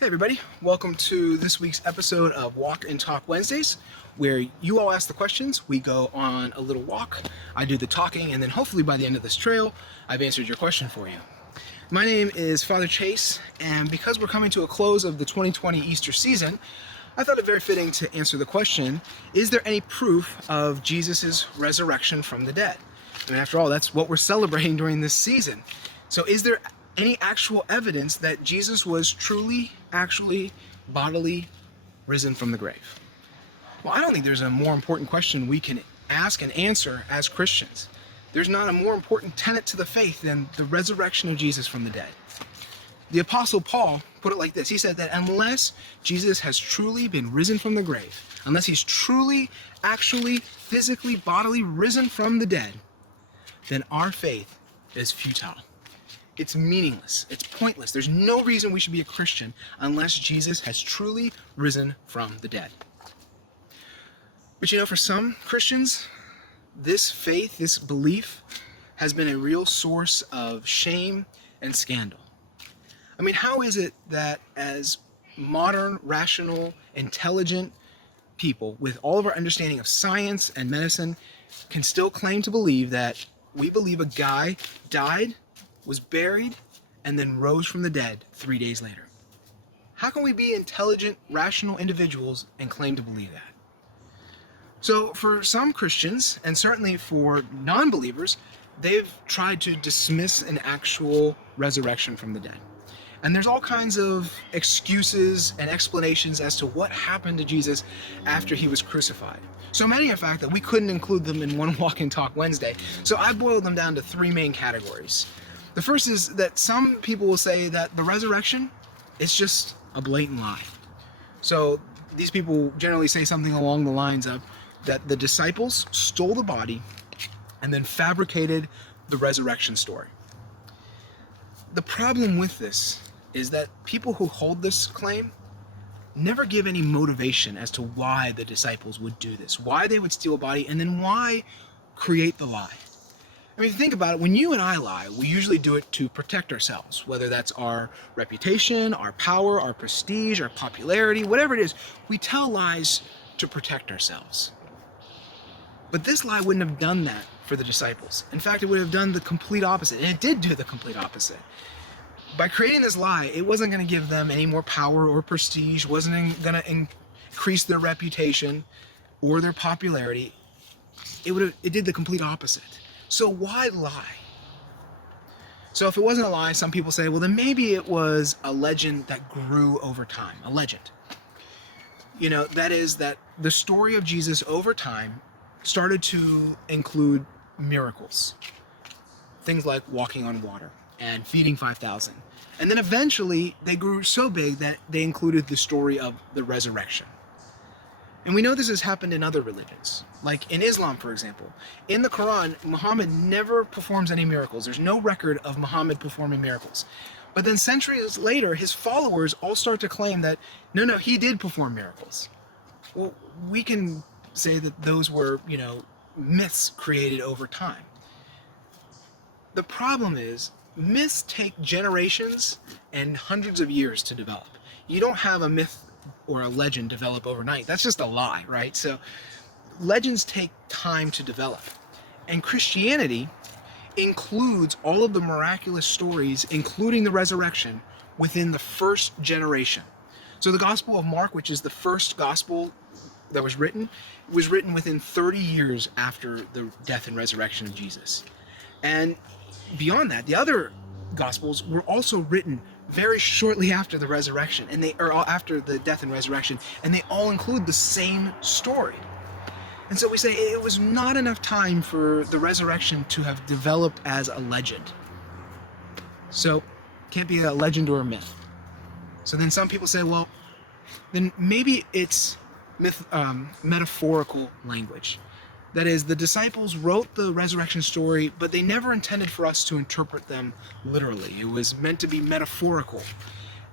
Hey everybody, welcome to this week's episode of Walk and Talk Wednesdays, where you all ask the questions, we go on a little walk, I do the talking, and then hopefully by the end of this trail, I've answered your question for you. My name is Father Chase, and because we're coming to a close of the 2020 Easter season, I thought it very fitting to answer the question, is there any proof of Jesus' resurrection from the dead? I mean, after all, that's what we're celebrating during this season. So is there any actual evidence that Jesus was truly, actually, bodily risen from the grave? Well, I don't think there's a more important question we can ask and answer as Christians. There's not a more important tenet to the faith than the resurrection of Jesus from the dead. The Apostle Paul put it like this. He said that unless Jesus has truly been risen from the grave, unless he's truly, actually, physically, bodily risen from the dead, then our faith is futile. It's meaningless. It's pointless. There's no reason we should be a Christian unless Jesus has truly risen from the dead. But for some Christians, this faith, this belief, has been a real source of shame and scandal. I mean, how is it that as modern, rational, intelligent people with all of our understanding of science and medicine can still claim to believe that we believe a guy died, was buried, and then rose from the dead 3 days later? How can we be intelligent, rational individuals and claim to believe that? So for some Christians, and certainly for non-believers, they've tried to dismiss an actual resurrection from the dead. And there's all kinds of excuses and explanations as to what happened to Jesus after he was crucified. So many, in fact, that we couldn't include them in one Walk and Talk Wednesday. So I boiled them down to three main categories. The first is that some people will say that the resurrection is just a blatant lie. So these people generally say something along the lines of that the disciples stole the body and then fabricated the resurrection story. The problem with this is that people who hold this claim never give any motivation as to why the disciples would do this, why they would steal a body, and then why create the lie. I mean, think about it. When you and I lie, we usually do it to protect ourselves, whether that's our reputation, our power, our prestige, our popularity, whatever it is. We tell lies to protect ourselves. But this lie wouldn't have done that for the disciples. In fact, it would have done the complete opposite. And it did do the complete opposite. By creating this lie, it wasn't going to give them any more power or prestige, wasn't going to increase their reputation or their popularity. It did the complete opposite. So why lie? So if it wasn't a lie, some people say, well, then maybe it was a legend that grew over time, a legend. That is that the story of Jesus over time started to include miracles. Things like walking on water and feeding 5,000. And then eventually they grew so big that they included the story of the resurrection. And we know this has happened in other religions, like in Islam, for example. In the Quran, Muhammad never performs any miracles. There's no record of Muhammad performing miracles. But then centuries later, his followers all start to claim that, no, he did perform miracles. Well, we can say that those were, myths created over time. The problem is, myths take generations and hundreds of years to develop. You don't have a myth or a legend develop overnight. That's just a lie, right? So legends take time to develop. And Christianity includes all of the miraculous stories, including the resurrection, within the first generation. So the Gospel of Mark, which is the first gospel that was written within 30 years after the death and resurrection of Jesus. And beyond that, the other Gospels were also written very shortly after the resurrection, after the death and resurrection, and they all include the same story. And so we say it was not enough time for the resurrection to have developed as a legend. So it can't be a legend or a myth. So then some people say, well, then maybe it's metaphorical language. That is, the disciples wrote the resurrection story, but they never intended for us to interpret them literally. It was meant to be metaphorical.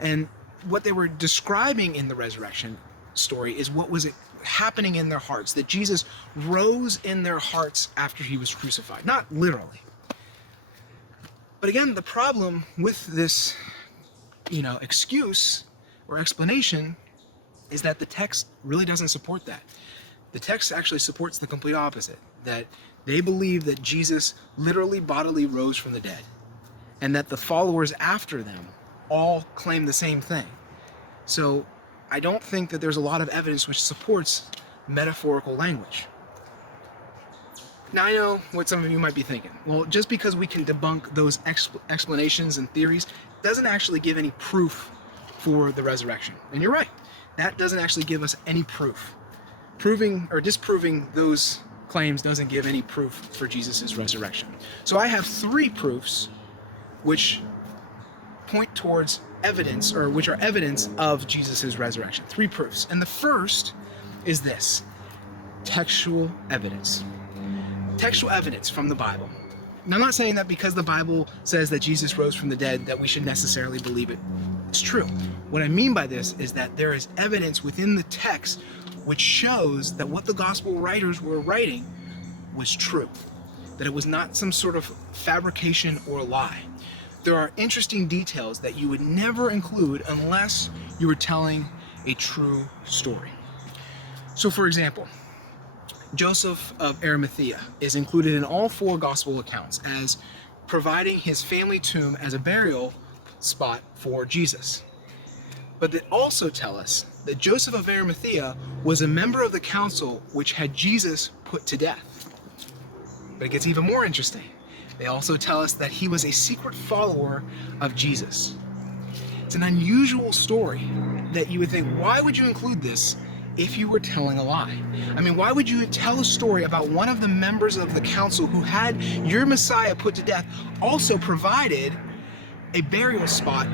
And what they were describing in the resurrection story is what was happening in their hearts, that Jesus rose in their hearts after he was crucified, not literally. But again, the problem with this, excuse or explanation is that the text really doesn't support that. The text actually supports the complete opposite, that they believe that Jesus literally bodily rose from the dead, and that the followers after them all claim the same thing. So I don't think that there's a lot of evidence which supports metaphorical language. Now I know what some of you might be thinking. Well, just because we can debunk those explanations and theories doesn't actually give any proof for the resurrection. And you're right. That doesn't actually give us any proof. Proving or disproving those claims doesn't give any proof for Jesus' resurrection. So I have 3 proofs which point towards evidence, or which are evidence of Jesus' resurrection. 3 proofs. And the first is this: textual evidence. Textual evidence from the Bible. Now, I'm not saying that because the Bible says that Jesus rose from the dead that we should necessarily believe it. It's true. What I mean by this is that there is evidence within the text which shows that what the gospel writers were writing was true, that it was not some sort of fabrication or lie. There are interesting details that you would never include unless you were telling a true story. So, for example, Joseph of Arimathea is included in all 4 gospel accounts as providing his family tomb as a burial spot for Jesus. But they also tell us that Joseph of Arimathea was a member of the council which had Jesus put to death. But it gets even more interesting. They also tell us that he was a secret follower of Jesus. It's an unusual story that you would think, why would you include this if you were telling a lie? I mean, why would you tell a story about one of the members of the council who had your Messiah put to death also provided a burial spot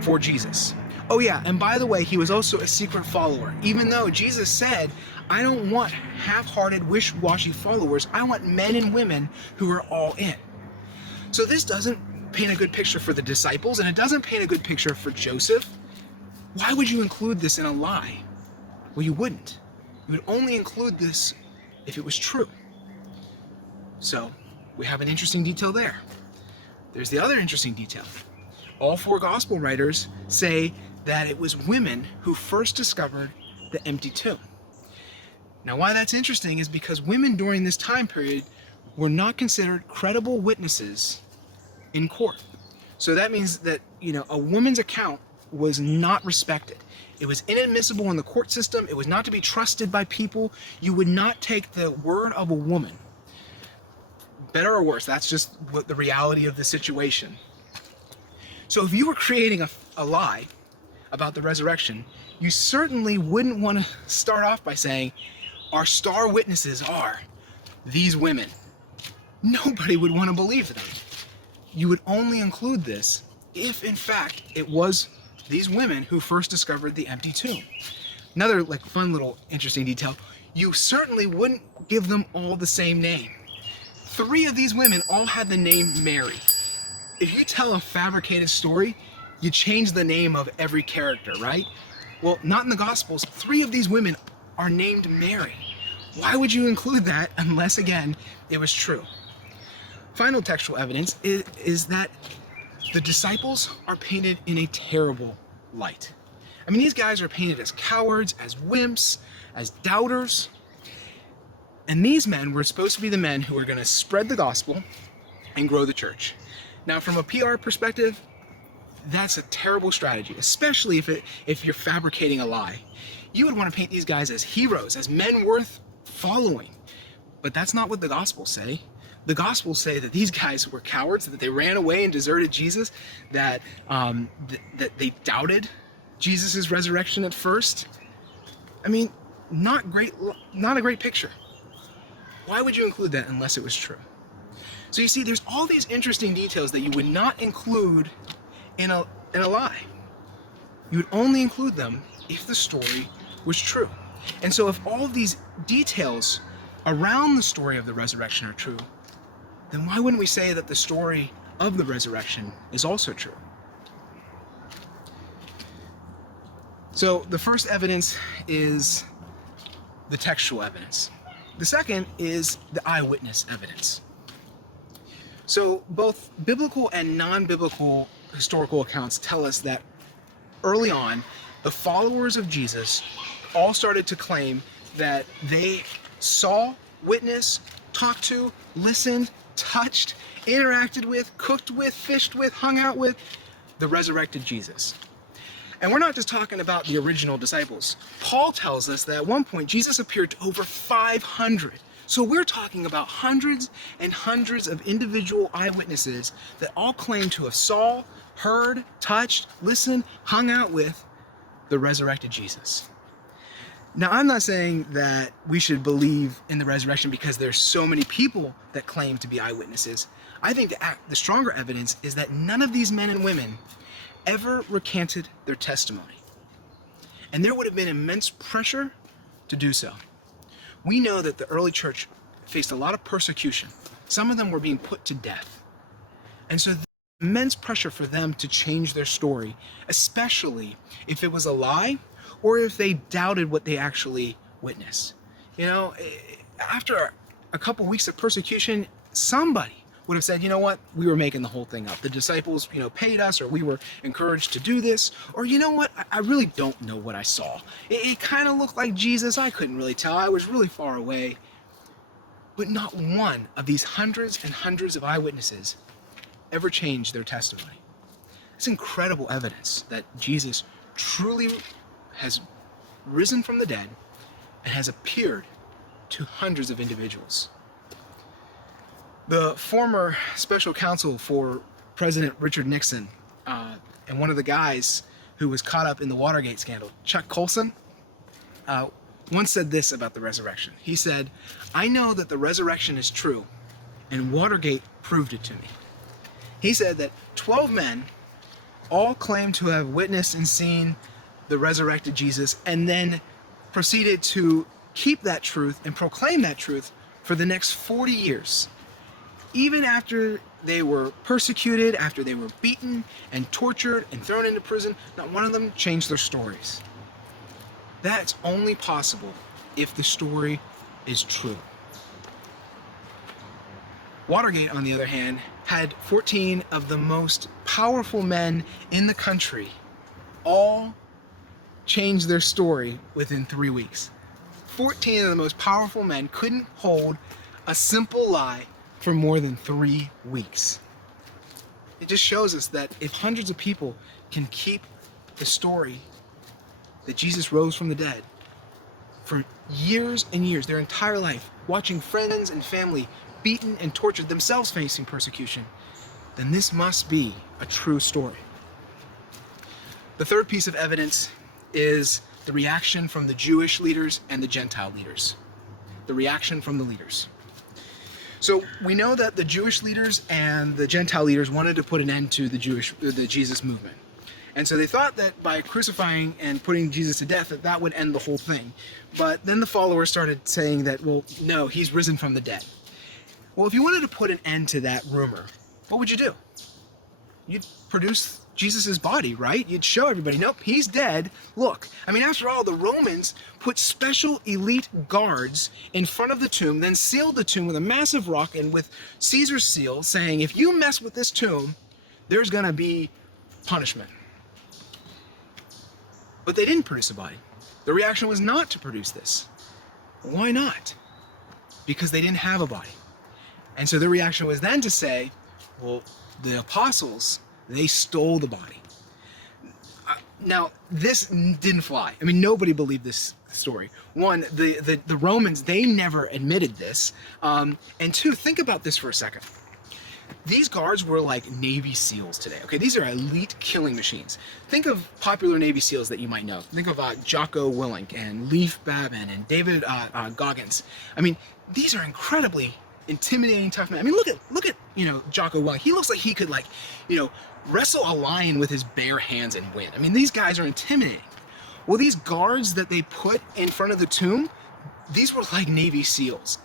for Jesus? Oh yeah, and by the way, he was also a secret follower. Even though Jesus said, I don't want half-hearted, wish-washy followers. I want men and women who are all in. So this doesn't paint a good picture for the disciples, and it doesn't paint a good picture for Joseph. Why would you include this in a lie? Well, you wouldn't. You would only include this if it was true. So we have an interesting detail there. There's the other interesting detail. All 4 gospel writers say that it was women who first discovered the empty tomb. Now, why that's interesting is because women during this time period were not considered credible witnesses in court. So that means that, a woman's account was not respected. It was inadmissible in the court system. It was not to be trusted by people. You would not take the word of a woman. Better or worse, that's just what the reality of the situation. So if you were creating a lie about the resurrection, you certainly wouldn't want to start off by saying, our star witnesses are these women. Nobody would want to believe that. You would only include this if, in fact, it was these women who first discovered the empty tomb. Another fun little interesting detail, you certainly wouldn't give them all the same name. 3 of these women all had the name Mary. If you tell a fabricated story, you change the name of every character, right? Well, not in the Gospels. 3 of these women are named Mary. Why would you include that unless, again, it was true? Final textual evidence is that the disciples are painted in a terrible light. I mean, these guys are painted as cowards, as wimps, as doubters. And these men were supposed to be the men who were going to spread the gospel and grow the church. Now, from a PR perspective, that's a terrible strategy, especially if you're fabricating a lie. You would want to paint these guys as heroes, as men worth following. But that's not what the Gospels say. The Gospels say that these guys were cowards, that they ran away and deserted Jesus, that they doubted Jesus' resurrection at first. I mean, not a great picture. Why would you include that unless it was true? So you see, there's all these interesting details that you would not include in a lie. You would only include them if the story was true. And so if all of these details around the story of the resurrection are true, then why wouldn't we say that the story of the resurrection is also true? So the first evidence is the textual evidence. The second is the eyewitness evidence. So both biblical and non-biblical historical accounts tell us that early on, the followers of Jesus all started to claim that they saw, witnessed, talked to, listened, touched, interacted with, cooked with, fished with, hung out with the resurrected Jesus. And we're not just talking about the original disciples. Paul tells us that at one point Jesus appeared to over 500. So we're talking about hundreds and hundreds of individual eyewitnesses that all claim to have saw, heard, touched, listened, hung out with the resurrected Jesus. Now, I'm not saying that we should believe in the resurrection because there's so many people that claim to be eyewitnesses. I think the stronger evidence is that none of these men and women ever recanted their testimony. And there would have been immense pressure to do so. We know that the early church faced a lot of persecution. Some of them were being put to death. And so immense pressure for them to change their story, especially if it was a lie or if they doubted what they actually witnessed. You know, after a couple weeks of persecution, somebody would have said, you know what, we were making the whole thing up. The disciples, paid us, or we were encouraged to do this, or you know what, I really don't know what I saw. It kind of looked like Jesus. I couldn't really tell. I was really far away. But not one of these hundreds and hundreds of eyewitnesses ever changed their testimony. It's incredible evidence that Jesus truly has risen from the dead and has appeared to hundreds of individuals. The former special counsel for President Richard Nixon, and one of the guys who was caught up in the Watergate scandal, Chuck Colson, once said this about the resurrection. He said, "I know that the resurrection is true, and Watergate proved it to me." He said that 12 men all claimed to have witnessed and seen the resurrected Jesus, and then proceeded to keep that truth and proclaim that truth for the next 40 years. Even after they were persecuted, after they were beaten and tortured and thrown into prison, not one of them changed their stories. That's only possible if the story is true. Watergate, on the other hand, had 14 of the most powerful men in the country all change their story within 3 weeks. 14 of the most powerful men couldn't hold a simple lie for more than 3 weeks. It just shows us that if hundreds of people can keep the story that Jesus rose from the dead for years and years, their entire life, watching friends and family beaten and tortured, themselves facing persecution, then this must be a true story. The third piece of evidence is the reaction from the Jewish leaders and the Gentile leaders. The reaction from the leaders. So we know that the Jewish leaders and the Gentile leaders wanted to put an end to the Jesus movement. And so they thought that by crucifying and putting Jesus to death, that would end the whole thing. But then the followers started saying that, well, no, he's risen from the dead. Well, if you wanted to put an end to that rumor, what would you do? You'd produce Jesus' body, right? You'd show everybody, nope, he's dead. Look, I mean, after all, the Romans put special elite guards in front of the tomb, then sealed the tomb with a massive rock and with Caesar's seal, saying, if you mess with this tomb, there's going to be punishment. But they didn't produce a body. The reaction was not to produce this. Why not? Because they didn't have a body. And so the reaction was then to say, well, the apostles, they stole the body. Now, this didn't fly. I mean, nobody believed this story. One, the Romans, they never admitted this. And two, think about this for a second. These guards were like Navy SEALs today, okay? These are elite killing machines. Think of popular Navy SEALs that you might know. Think of Jocko Willink and Leif Babin and David Goggins. I mean, these are incredibly intimidating, tough men. I mean, look at Jocko Willink. He looks like he could wrestle a lion with his bare hands and win. I mean, these guys are intimidating. Well, these guards that they put in front of the tomb, these were like Navy SEALs.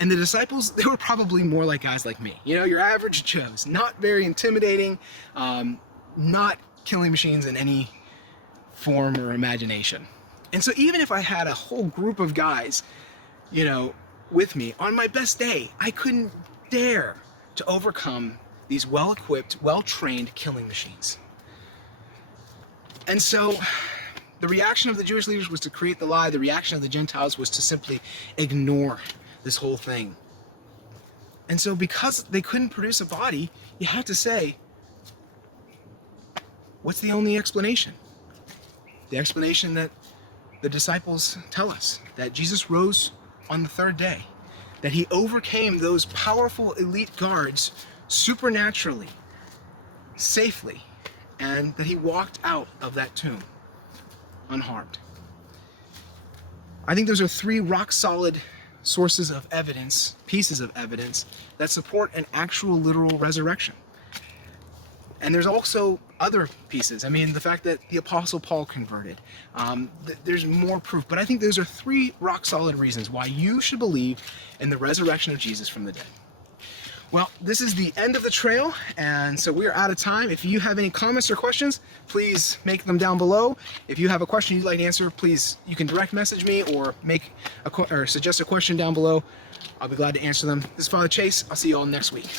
And the disciples, they were probably more like guys like me. Your average Joes. Not very intimidating, not killing machines in any form or imagination. And so even if I had a whole group of guys, with me, on my best day, I couldn't dare to overcome these well-equipped, well-trained killing machines. And so the reaction of the Jewish leaders was to create the lie. The reaction of the Gentiles was to simply ignore this whole thing. And so because they couldn't produce a body, you have to say, what's the only explanation? The explanation that the disciples tell us, that Jesus rose on the third day, that he overcame those powerful elite guards supernaturally, safely, and that he walked out of that tomb unharmed. I think those are three rock-solid sources of evidence, pieces of evidence, that support an actual literal resurrection. And there's also other pieces. I mean, the fact that the Apostle Paul converted. There's more proof. But I think those are three rock-solid reasons why you should believe in the resurrection of Jesus from the dead. Well, this is the end of the trail, and so we are out of time. If you have any comments or questions, please make them down below. If you have a question you'd like to answer, please, you can direct message me or suggest a question down below. I'll be glad to answer them. This is Father Chase. I'll see you all next week.